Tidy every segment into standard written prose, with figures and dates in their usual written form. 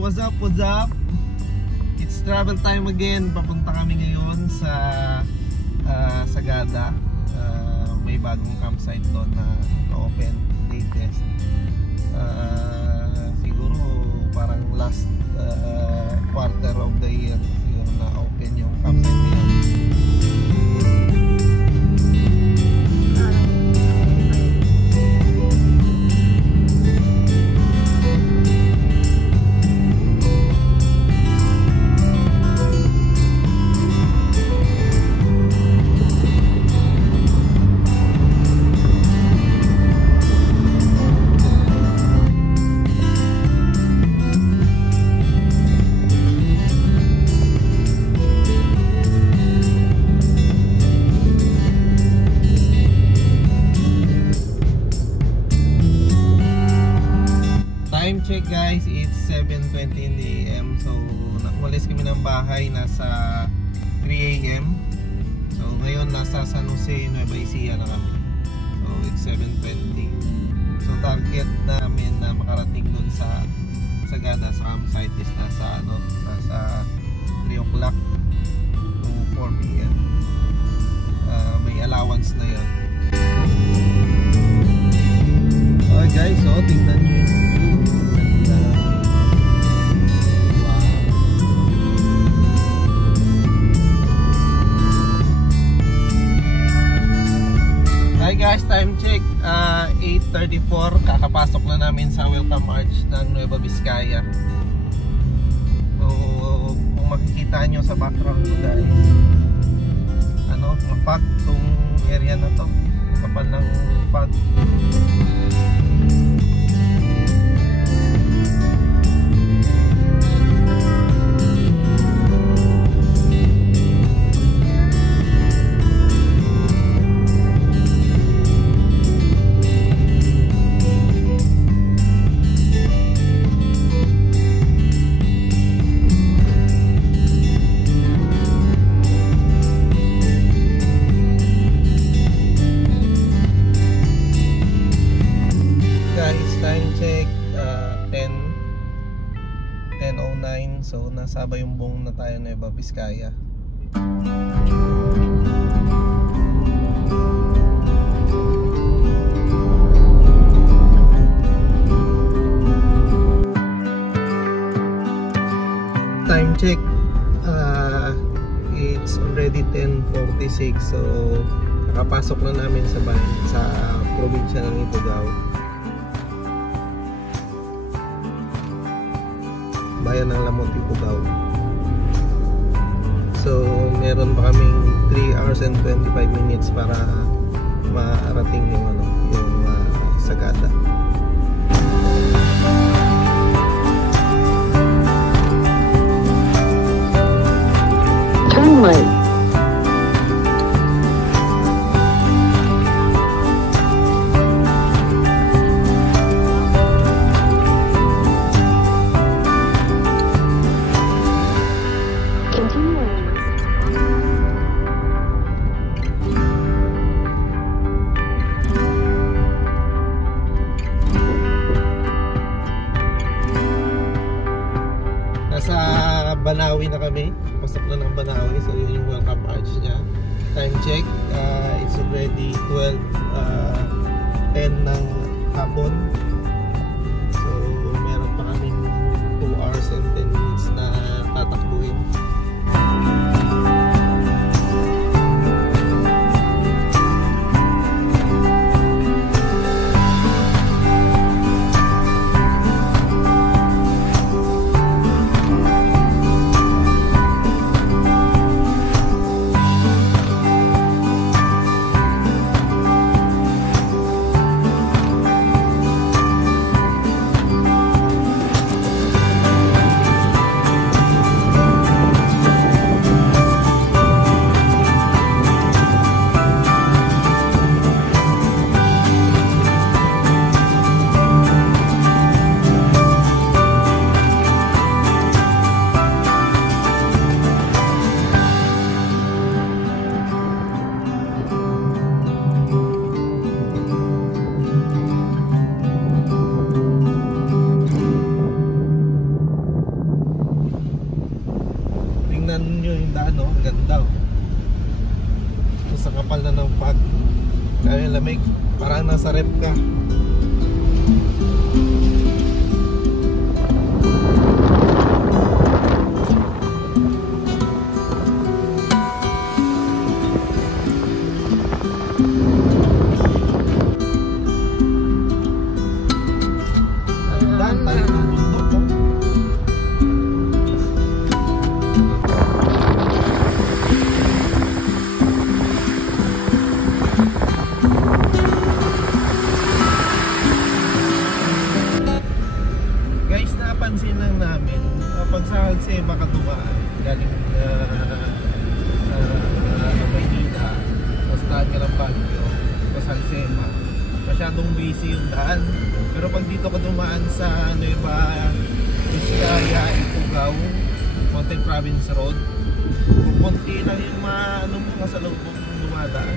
what's up, what's up? It's travel time again. Papunta kami ngayon sa Sagada. May bagong campsite doon na open, latest. Siguro parang last quarter of the year siguro na open yung campsite niya. Time check guys, it's 7:20 in the AM. So umalis kami ng bahay nasa 3 AM. So ngayon nasa San Jose, Nueva Ecija na kami. So it's 7:20. So target namin na makarating dun sa Sagada sa campsite is nasa 3 o'clock to 4 PM. May allowance na yun. Okay guys, so tingnan nyo yun. Hi guys, time check 8:34. Kakapasok na namin sa welcome arch ng Nueva Vizcaya. So kung makikita nyo sa background guys, mafog tong area na to, kapal ng fog. Time check 10:09. So nasa Bayumbong na tayo, Nueva Vizcaya. Time check it's already 10:46. So nakapasok na namin sa probinsya ng Ifugao, bayan ng Lamot, Ifugao. So meron pa kaming 3 hours and 25 minutes para marating yung Sagada. Turn right. Nasa Banawi na kami. Pasok na ng Banawi. So yun yung welcome arch niya. Time check, it's already 12:10 ng hapon. So meron pa kaming 2 hours and 10 minutes na tatakbuhin. sa kapal na ng fog. Kaya lamig, parang nasa rep ka. Tarik ng bundok ko. Guys, napansin lang namin pag sa Halsema ka dumaan galing Maynila tapos daan ka ng Baguio tapos Halsema, masyadong busy yung daan. Pero pag dito ka dumaan sa Nueva Vizcaya, Ifugao, Mountain Province Road, kunti lang yung masalog yung dumadaan.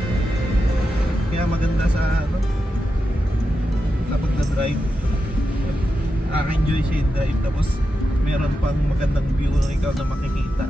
Kaya maganda sa kapag na-drive, enjoy siya yung drive, tapos meron pang magandang view na ikaw na makikita.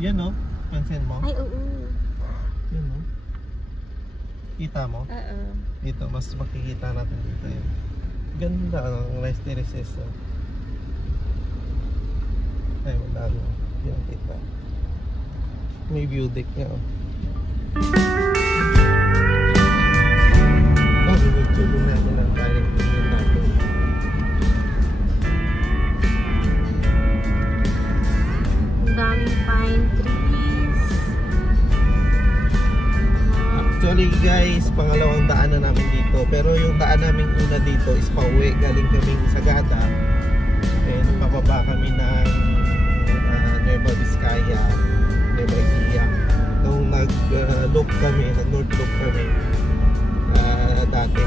Yan o, pansin mo? Ay, oo. Yan o. Kita mo? Oo. Dito, mas makikita natin dito yun. Ganda ang nice terraces. Ay, wala na. Hindi nakita. May view deck niya o. Ito, binidyo din natin ang kaya natin natin. Ang daming pine trees. Actually guys, pangalawang daan na namin dito. Pero yung daan namin una dito is pauwi. Galing kaming Sagada. Then pababa kami ng Nueva Vizcaya, Nueva Ecija. Nung nag-loop kami, nag-north loop kami dati.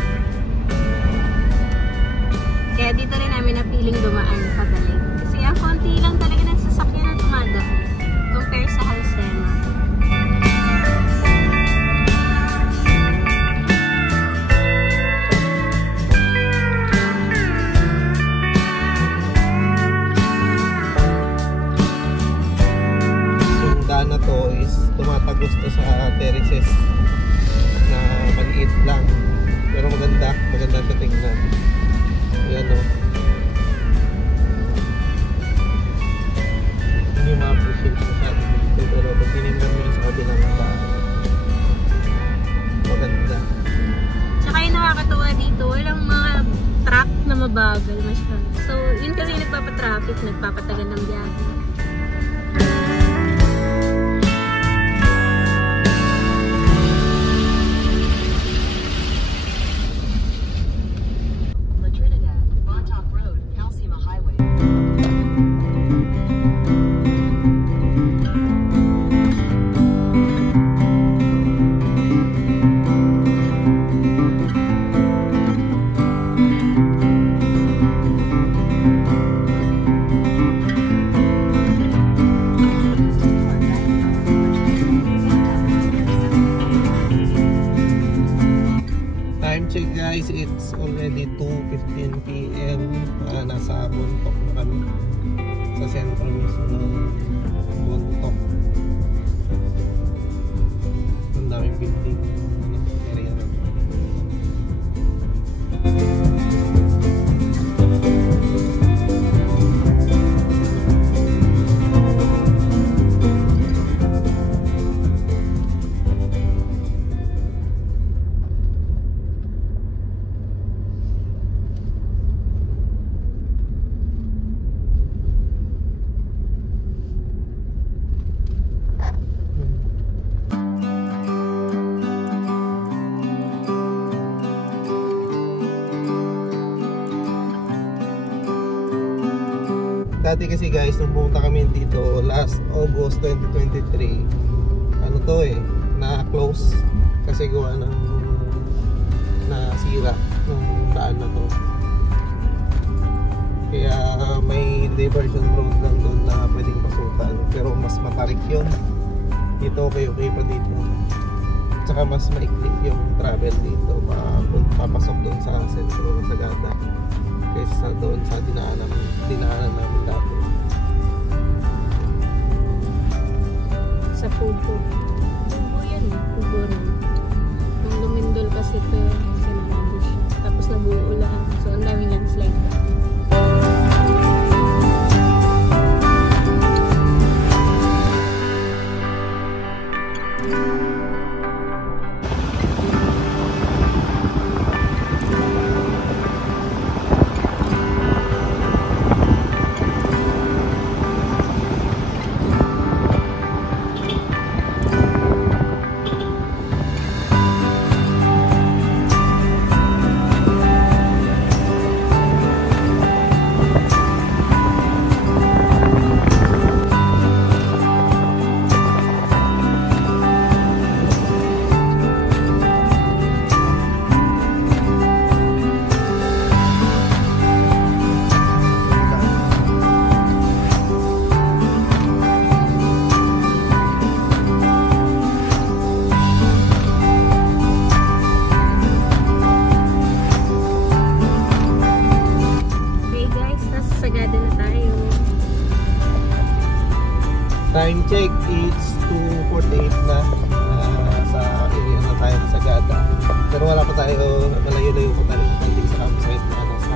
Kaya dito rin namin napiling dumaan pagaling. Kasi ang konti lang talaga ng sasakyan na tumada compare sa Halsema. Yung daan na to is tumatagos to sa terraces na maliit lang. Pero maganda siya tingnan. Yan o. Hindi ma-appreciate siya. Pero pag tinignan mo yun sa kabilang daan, maganda. Tsaka yung nakakatawa dito, walang mga truck na mabagal masyado. So, yun kasi nagpapatraffic, nagpapatagal ng biyahe. check guys, it's already 2:15 PM. Nasa Bontoc na kami. Sa sentro mismo ng Bontoc. Ang daming building. Area na. Dati kasi guys, nung pumunta kami dito last August 2023, ano to na-close kasi gawa ng nasira yung daan na to. Kaya may diversion road lang doon na pwedeng pasukan, pero mas matarik yun. Dito okay pa dito. Tsaka mas maiklit yung travel dito papasok doon sa sentro ng Sagada kaysa doon sa dinaanan namin dati. Sa Pupo. Pupo yan. Pupo rin. Nung lumindol kasi ito sinanado siya. Tapos nabuulan. So ang daming landslide. Time check, it's 2:48 na. Sa area na tayo na Sagada. Pero wala pa tayo, malayo-layo pa tayo ng konti sa campsite na nasa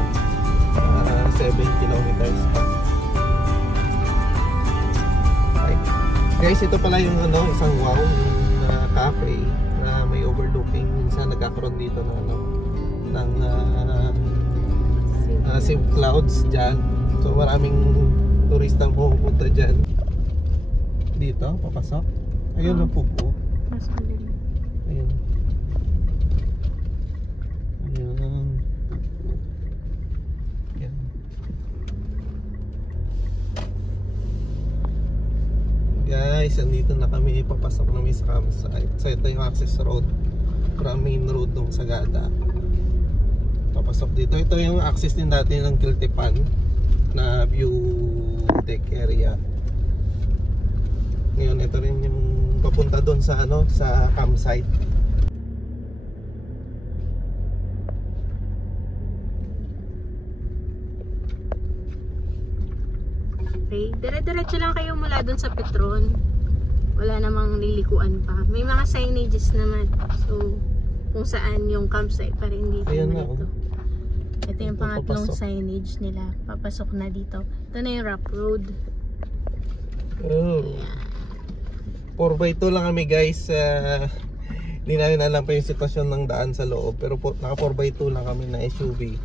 7 kilometers pa. Okay. Guys, ito pala yung isang wow, yung cafe na may overlooking. Minsan nagkakaroon dito ng sea clouds dyan. So maraming turistang pupunta dyan. Dito, papasok. Ayun ang Pupo. Ayun. Ayun. Yan. Guys, andito na kami. Papasok na sa campsite. So ito yung access road from main road ng Sagada. Papasok dito. Ito yung access din dati ng Kiltepan na view deck area. Ngayon ito rin yung papunta doon sa sa campsite. Okay, dire-diretso lang kayo mula doon sa Petron. Wala namang lilikuan pa. May mga signages naman. So, kung saan yung campsite pa rin dito. Ayan na, ito. Ito yung pangatlong papasok. Signage nila. Papasok na dito. Ito na yung rough road. Oh. Ayan. 4x2 lang kami guys. Hindi namin alam pa yung sitwasyon ng daan sa loob. Pero naka 4x2 lang kami na SUV.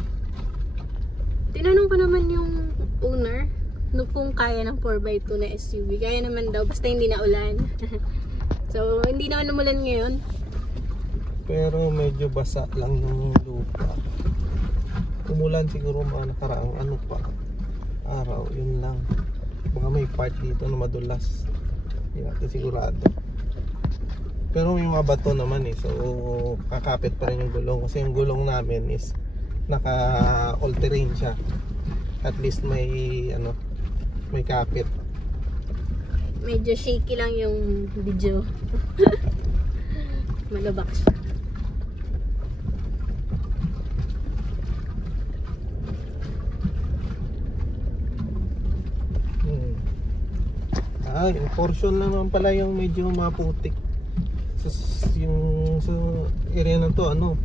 Tinanong ko naman yung owner kung kaya ng 4x2 na SUV. Kaya naman daw, basta hindi na ulan. So, hindi naman umulan ngayon. Pero medyo basa lang yung lupa. Umulan siguro mga nakaraang araw. Yun lang. Baka may part dito na madulas. Hindi natin sigurado. Pero may mga bato naman so kakapit pa rin yung gulong. Kasi yung gulong namin is naka all terrain siya. At least may may kapit. Medyo shaky lang yung video. Malubak siya. Yung portion lang naman pala yung medyo maputik. Yung sa area na to, ano,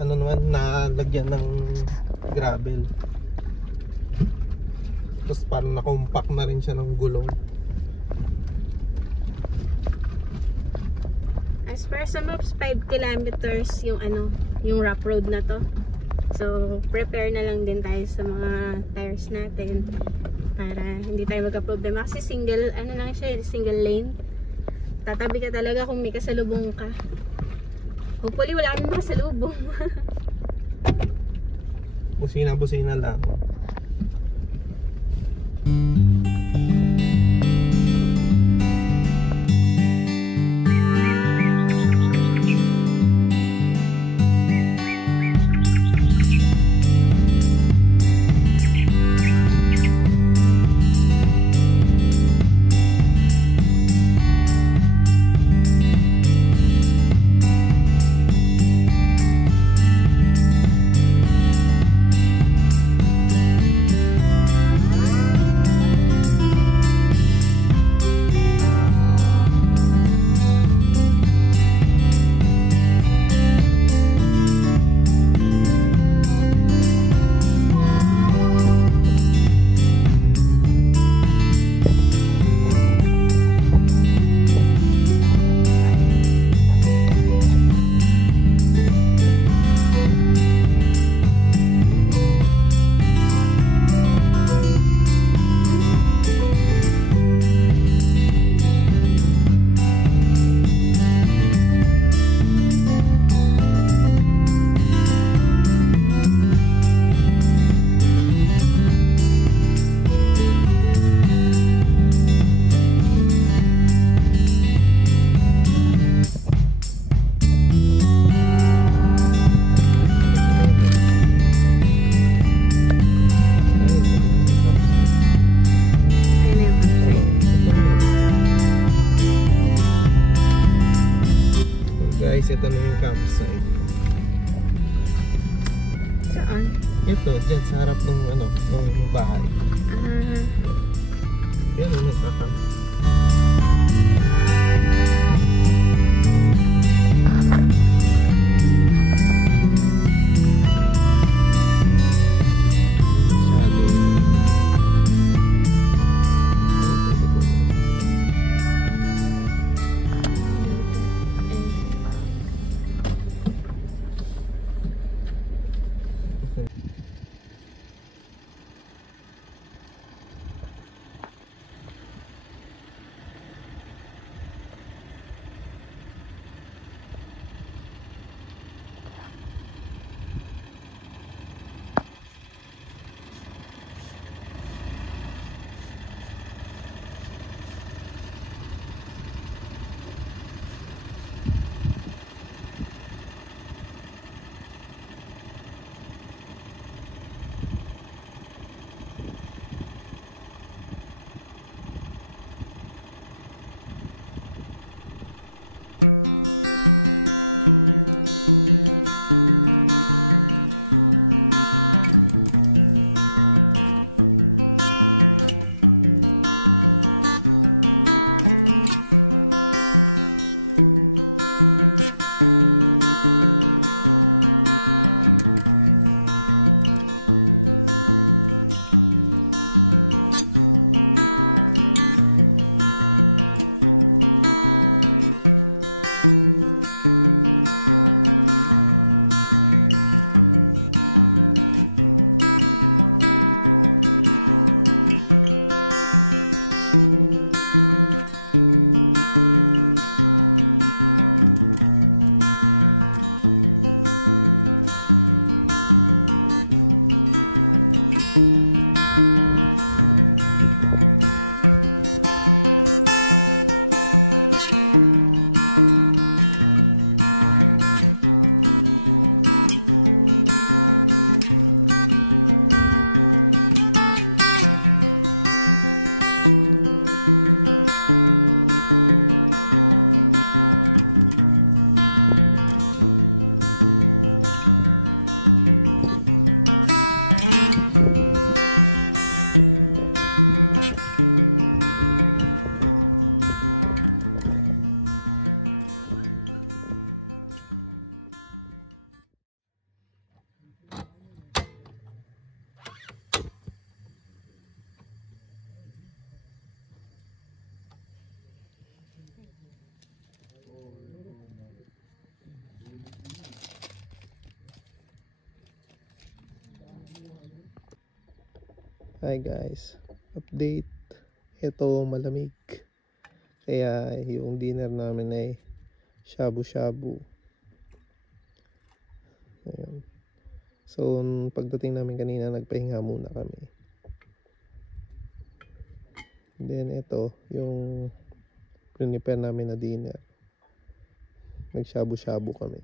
ano naman, nalagyan ng gravel. Tapos parang na-compact na rin siya ng gulong. As per sa maps, 5 kilometers yung ano, yung rough road na to. So, prepare na lang din tayo sa mga tires natin para hindi tayo magka-problema. Kasi single, ano lang siya, single lane. Tatabi ka talaga kung may kasalubong ka. Hopefully, wala kami makasalubong. Busina lang. Guys, ito na yung campsite. Saan? Ito, dyan sa harap ng ano, ng bahay. Yan, may sakam. Hi guys, update. Ito malamig. Kaya yung dinner namin ay shabu-shabu. Ayan. So pagdating namin kanina, nagpahinga muna kami. Then ito yung prepare namin na dinner. Nag-shabu-shabu kami.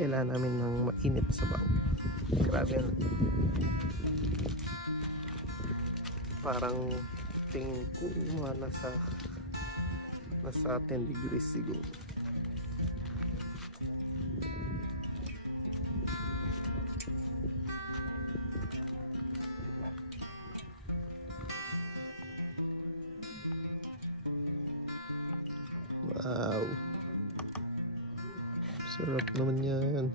Kailangan namin ng mainit sa bawang. Grabe. Parang tingin ko nasa 10 degrees siguro. Wow. Sarap naman yan.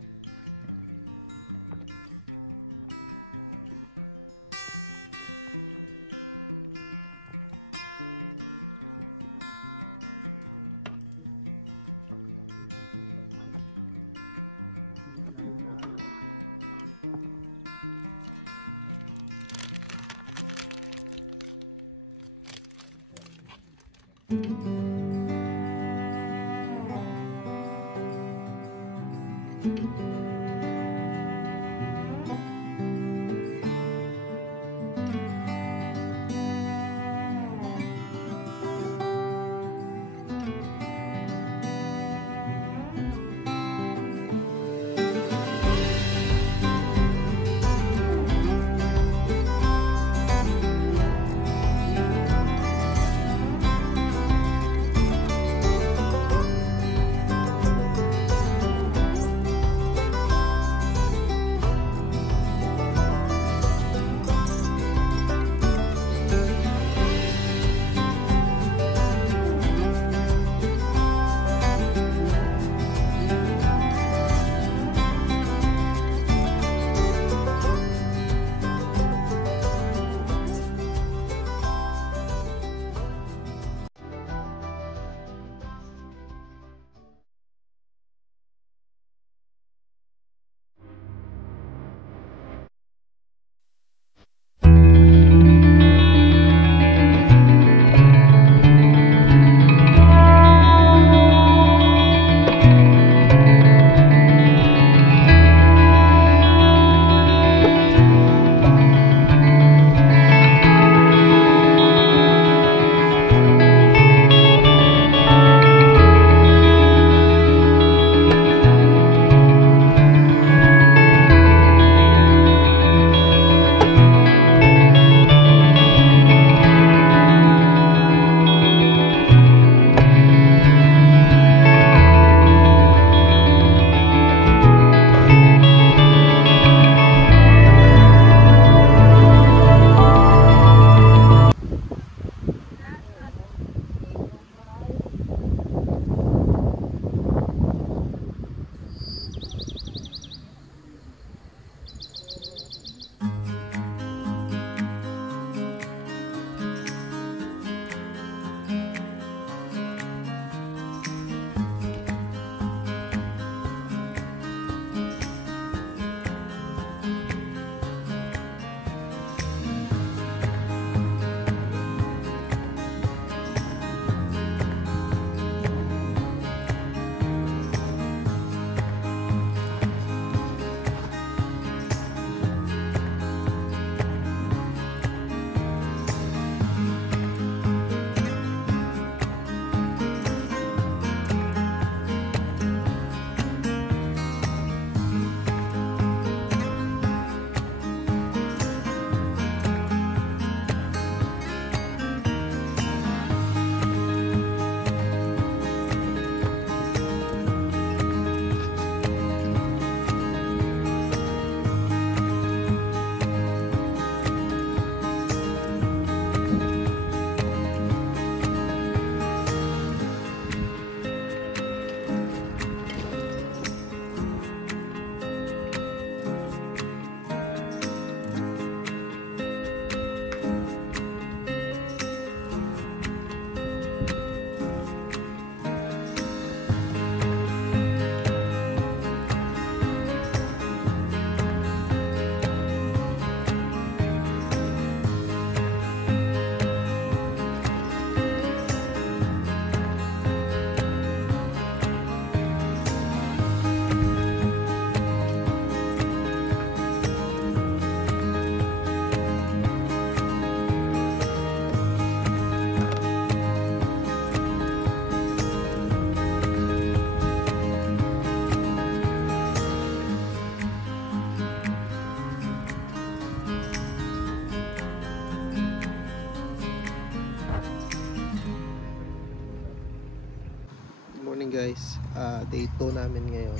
Morning guys, day 2 namin ngayon.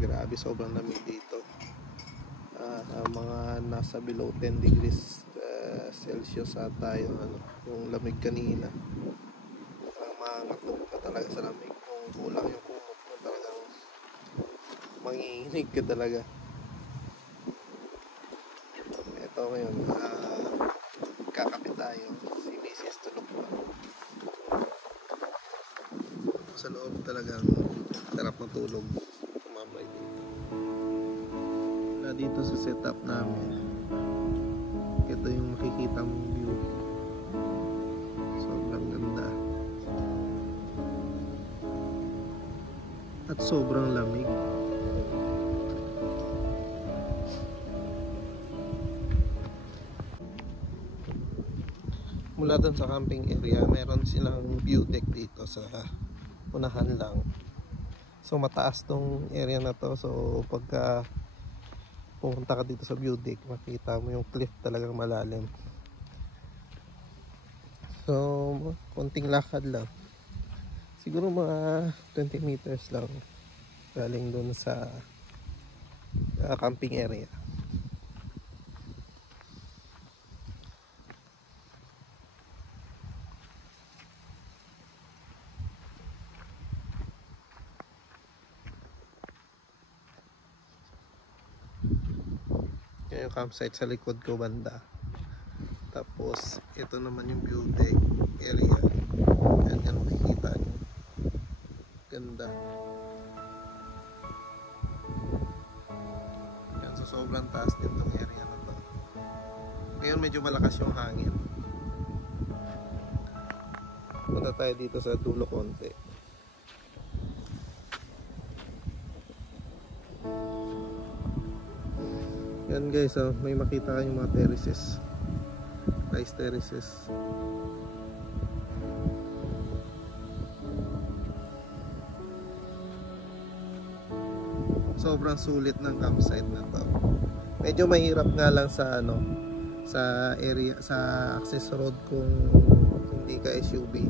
Grabe, sobrang lamig dito. Mga nasa below 10 degrees Celsius ata yung lamig kanina. Mangatog ka talaga sa lamig. Kung kulang yung kumot mo, talagang manginginig ka talaga. Ito ngayon, kakapit tayo. Si Mrs. tulog pa. Sa loob talagang sarap matulog, tumambay dito. Dito sa setup namin, ito yung makikita mong view. Sobrang ganda at sobrang lamig. Mula dun sa camping area, meron silang view deck dito sa unahan lang. So mataas tong area na to. So pagka pumunta ka dito sa view deck, makita mo yung cliff, talagang malalim. So konting lakad lang, siguro mga 20 meters lang galing dun sa camping area. Yung campsite sa likod ko banda, tapos ito naman yung view deck area. Yan makikita nyo, ganda yan. So sobrang taas din tong area na to. Ngayon medyo malakas yung hangin. Punta tayo dito sa dulo konti. Yan guys, may makita kayong mga terraces, rice terraces. Sobrang sulit ng campsite na to. Medyo mahirap nga lang sa sa area, sa access road kung hindi ka SUV.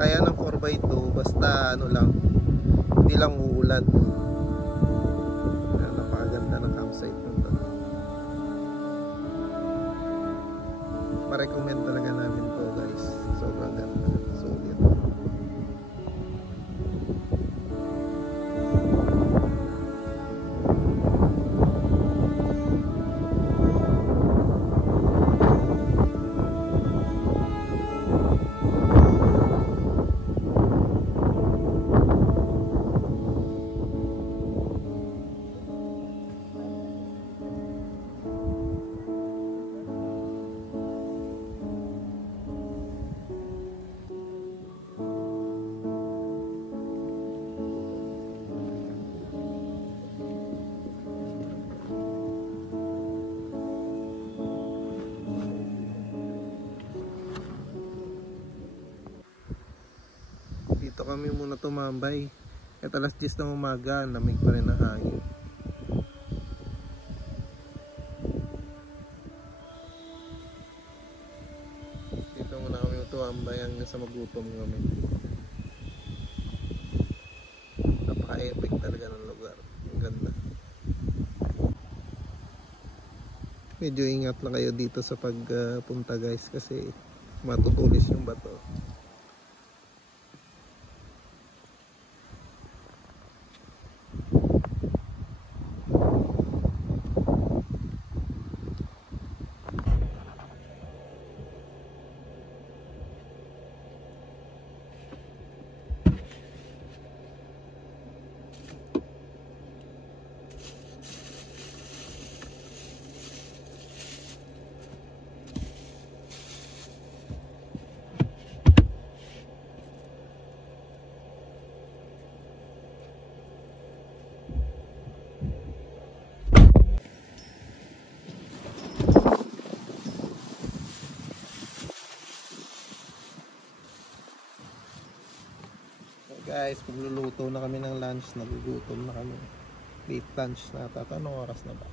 Kaya ng 4x2 basta lang, hindi lang uulan. Napakaganda ng campsite na to. Pa-recommend talaga namin to guys. Sobrang ganda. Sulit. Dito kami muna tumambay. At alas 10 ng umaga, lamig pa rin ang hangin. Dito muna kami tumambay hanggang sa magutom kami. Napaka-epic talaga ng lugar. Ang ganda. Medyo ingat lang kayo dito sa pagpunta guys, kasi matutulis yung bato. Guys, pagluluto na kami ng lunch, nagugutom na kami. Late lunch na, anong oras na ba?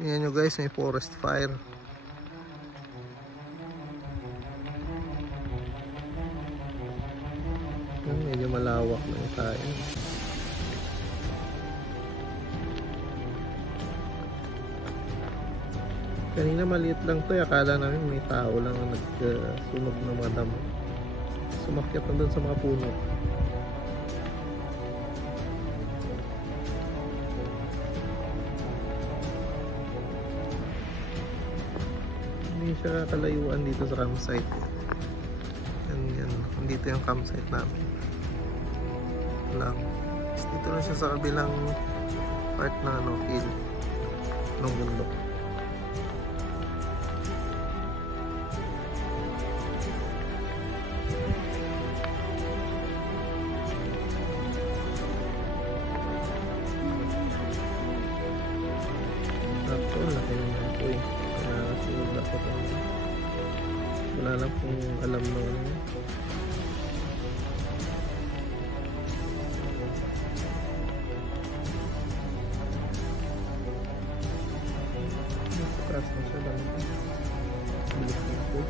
Yan nyo guys, may forest fire. Medyo malawak na tayo. Kanina maliit lang to, akala namin may tao lang ang nagsunog ng madam. Sumakyat na doon sa mga puno. Hindi siya kalayuan dito sa campsite. Yan. Dito yung campsite natin. Wala. Dito na siya sa kabilang part na hill ng bundok. Wala lang kung alam na taas na siya ba? Bilis na ito.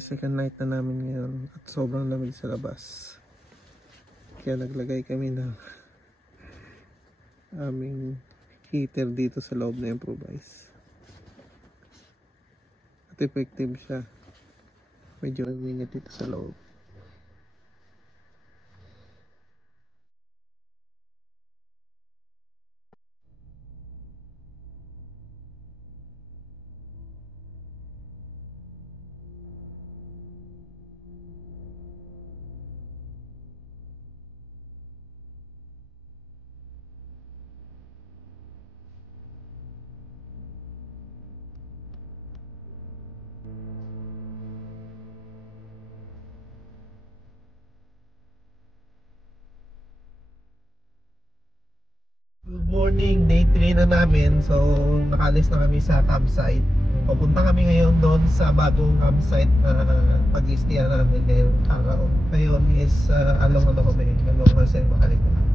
Second night na namin ngayon at sobrang lamig sa labas, kaya naglagay kami ng aming heater dito sa loob na improvise at effective siya, medyo mainit dito sa loob. Good morning, day 3 na namin. So nakalis na kami sa campsite. Papunta kami ngayon doon sa bagong campsite na pag-istiya namin ngayong araw. Ngayon is along Jose Maharlika.